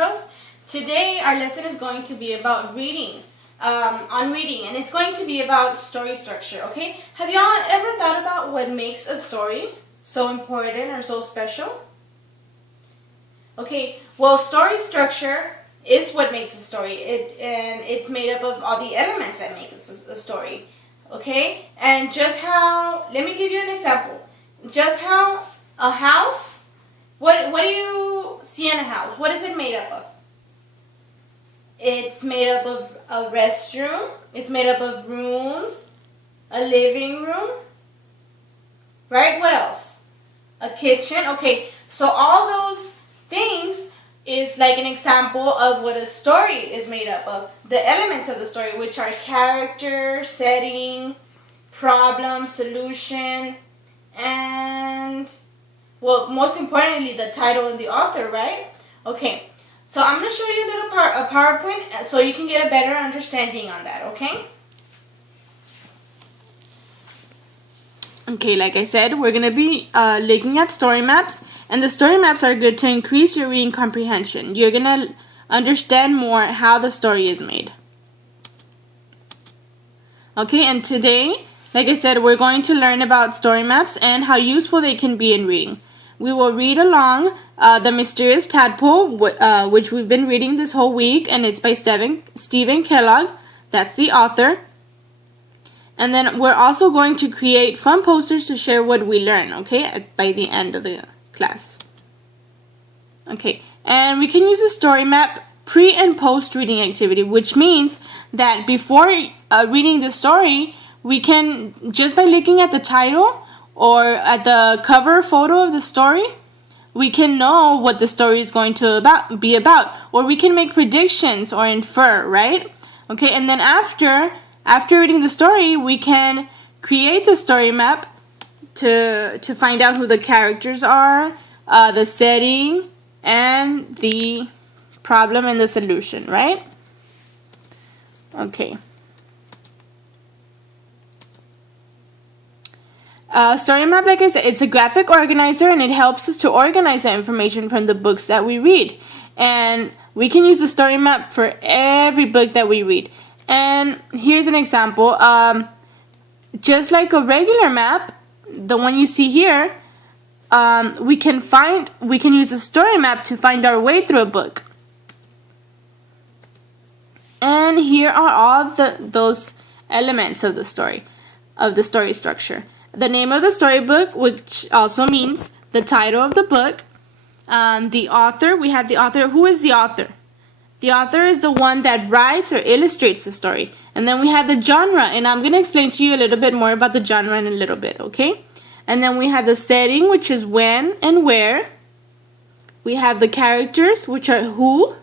girls. Today our lesson is going to be about reading, on reading, and it's going to be about story structure, okay? Have y'all ever thought about what makes a story so important or so special? Okay, well, story structure is what makes a story. It's made up of all the elements that make a story, okay? And just how, let me give you an example. Just how a house, what do you see in a house? What is it made up of? It's made up of a restroom. It's made up of rooms, a living room, right? What else? A kitchen. Okay, so all those things is like an example of what a story is made up of. The elements of the story, which are character, setting, problem, solution, and, well, most importantly, the title and the author, right? Okay, so I'm going to show you a PowerPoint so you can get a better understanding on that, okay? Okay, like I said, we're going to be looking at story maps, and the story maps are good to increase your reading comprehension. You're going to understand more how the story is made. Okay, and today, like I said, we're going to learn about story maps and how useful they can be in reading. We will read along The Mysterious Tadpole, which we've been reading this whole week, and it's by Stephen Kellogg. That's the author. And then we're also going to create fun posters to share what we learn, okay, by the end of the class. Okay, and we can use the story map pre and post reading activity, which means that before reading the story, we can, just by looking at the title or at the cover photo of the story, we can know what the story is going to be about, or we can make predictions or infer, right? Okay, and then after reading the story, we can create the story map to find out who the characters are, the setting, and the problem and the solution, right? Okay. Story map, like I said, it's a graphic organizer, and it helps us to organize the information from the books that we read. And we can use the story map for every book that we read. And here's an example. Just like a regular map, the one you see here, we can use a story map to find our way through a book. And here are all those elements of the story structure. The name of the storybook, which also means the title of the book. The author, we have the author. Who is the author? The author is the one that writes or illustrates the story. And then we have the genre, and I'm going to explain to you a little bit more about the genre in a little bit, okay? And then we have the setting, which is when and where. We have the characters, which are who.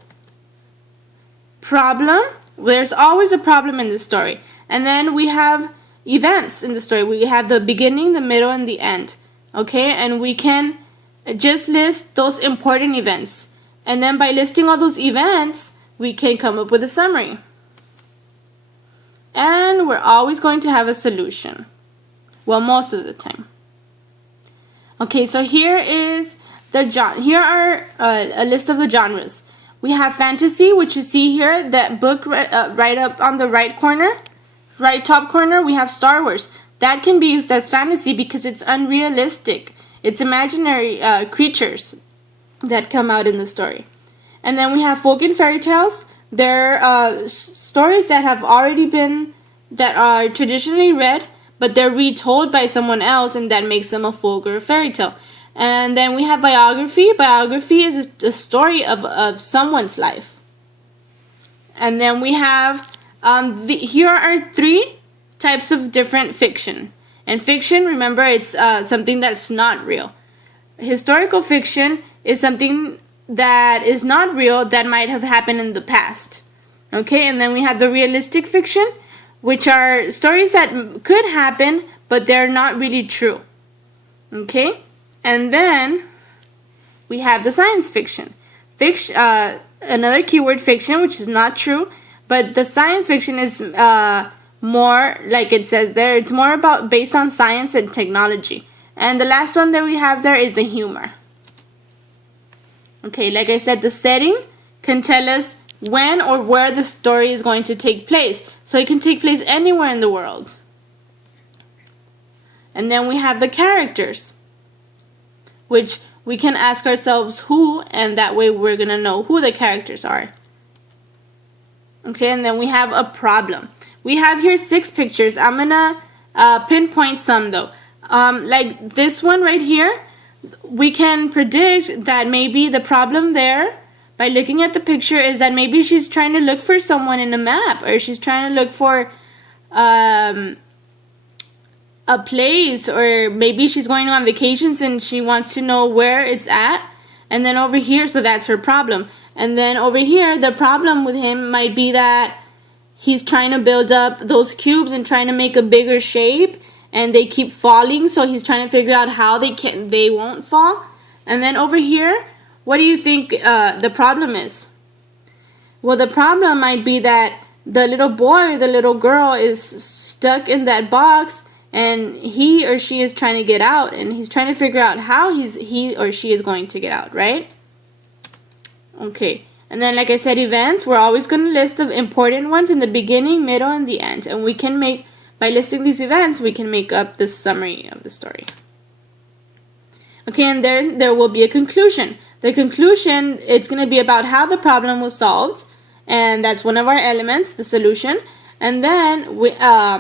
Problem, there's always a problem in the story. And then we have events in the story. We have the beginning, the middle, and the end. Okay, and we can just list those important events. And then by listing all those events, we can come up with a summary. And we're always going to have a solution. Well, most of the time. Okay, so here is the genre. Here are a list of the genres. We have fantasy, which you see here, that book right up on the right corner. Right top corner, we have Star Wars. That can be used as fantasy because it's unrealistic. It's imaginary creatures that come out in the story. And then we have folk and fairy tales. They're stories that have already been, that are traditionally read, but they're retold by someone else, and that makes them a folk or a fairy tale. And then we have biography. Biography is a story of someone's life. And then we have here are three types of different fiction. And fiction, remember, it's something that's not real. Historical fiction is something that is not real that might have happened in the past. Okay, and then we have the realistic fiction, which are stories that could happen, but they're not really true. Okay, and then we have the science fiction. Another keyword, fiction, which is not true. But the science fiction is more, like it says there, it's more based on science and technology. And the last one that we have there is the humor. Okay, like I said, the setting can tell us when or where the story is going to take place. So it can take place anywhere in the world. And then we have the characters, which we can ask ourselves who, and that way we're going to know who the characters are. Okay, and then we have a problem. We have here 6 pictures. I'm going to pinpoint some though. Like this one right here, we can predict that maybe the problem there, by looking at the picture, is that maybe she's trying to look for someone in a map, or she's trying to look for a place, or maybe she's going on vacations and she wants to know where it's at. And then over here, so that's her problem. And then over here, the problem with him might be that he's trying to build up those cubes and trying to make a bigger shape, and they keep falling, so he's trying to figure out how they won't fall. And then over here, what do you think the problem is? Well, the problem might be that the little boy or the little girl is stuck in that box, and he or she is trying to get out, and he's trying to figure out how he or she is going to get out, right? Okay, and then like I said, events, we're always going to list the important ones in the beginning, middle, and the end. And we can make, by listing these events, we can make up the summary of the story. Okay, and then there will be a conclusion. The conclusion, it's going to be about how the problem was solved, and that's one of our elements, the solution. And then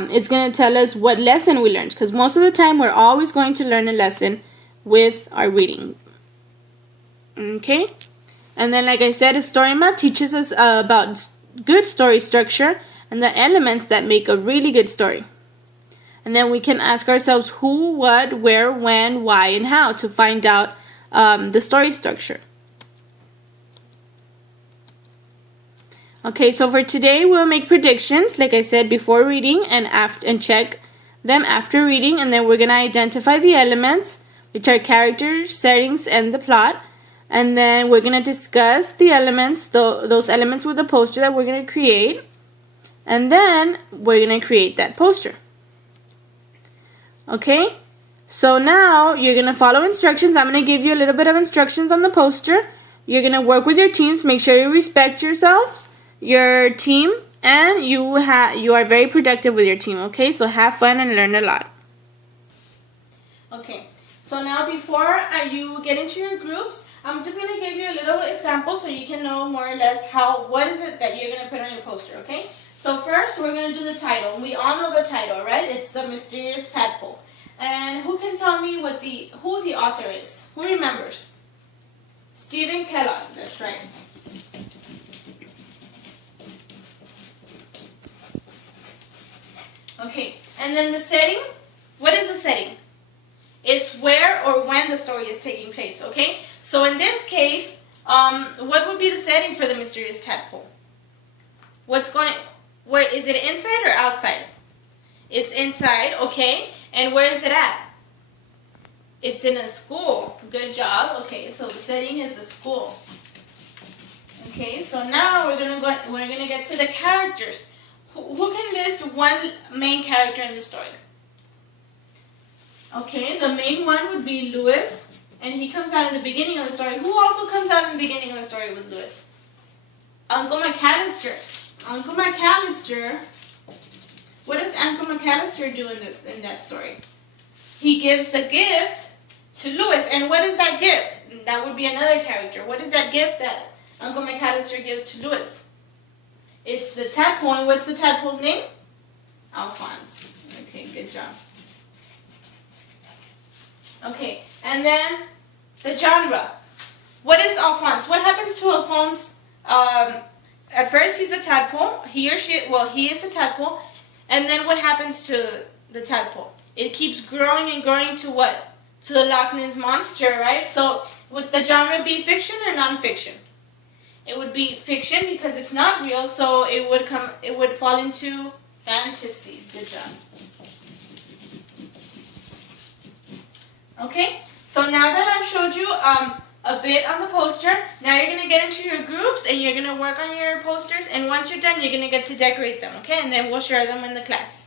it's going to tell us what lesson we learned, because most of the time we're always going to learn a lesson with our reading. Okay? And then, like I said, a story map teaches us about good story structure and the elements that make a really good story. And then we can ask ourselves who, what, where, when, why, and how to find out the story structure. Okay, so for today we'll make predictions, like I said, before reading and check them after reading. And then we're going to identify the elements, which are characters, settings, and the plot. And then we're going to discuss the elements, those elements with the poster that we're going to create. And then we're going to create that poster. Okay? So now you're going to follow instructions. I'm going to give you a little bit of instructions on the poster. You're going to work with your teams. Make sure you respect yourselves, your team, and you are very productive with your team. Okay? So have fun and learn a lot. Okay. So now before you get into your groups, I'm just going to give you a little example so you can know more or less what is it that you're going to put on your poster, okay? So first we're going to do the title. We all know the title, right? It's The Mysterious Tadpole. And who can tell me who the author is? Who remembers? Stephen Kellogg, that's right. Okay, and then the setting. What is the setting? It's where or when the story is taking place, okay? So in this case, what would be the setting for The Mysterious Tadpole? Where is it, inside or outside? It's inside, okay? And where is it at? It's in a school. Good job. Okay, so the setting is the school. Okay, so now we're gonna get to the characters. Who can list one main character in the story? Okay, the main one would be Lewis, and he comes out in the beginning of the story. Who also comes out in the beginning of the story with Lewis? Uncle McAllister. Uncle McAllister. What does Uncle McAllister do in that story? He gives the gift to Lewis, and what is that gift? That would be another character. What is that gift that Uncle McAllister gives to Lewis? It's the tadpole, and what's the tadpole's name? Alphonse. Okay, good job. Okay, and then the genre. What is Alphonse? What happens to Alphonse? At first he's a tadpole. He is a tadpole. And then what happens to the tadpole? It keeps growing and growing to what? To the Loch Ness Monster, right? So would the genre be fiction or non-fiction? It would be fiction because it's not real, so it would fall into fantasy. Good job. Okay, so now that I've showed you a bit on the poster, now you're going to get into your groups and you're going to work on your posters, and once you're done, you're going to get to decorate them, okay? And then we'll share them in the class.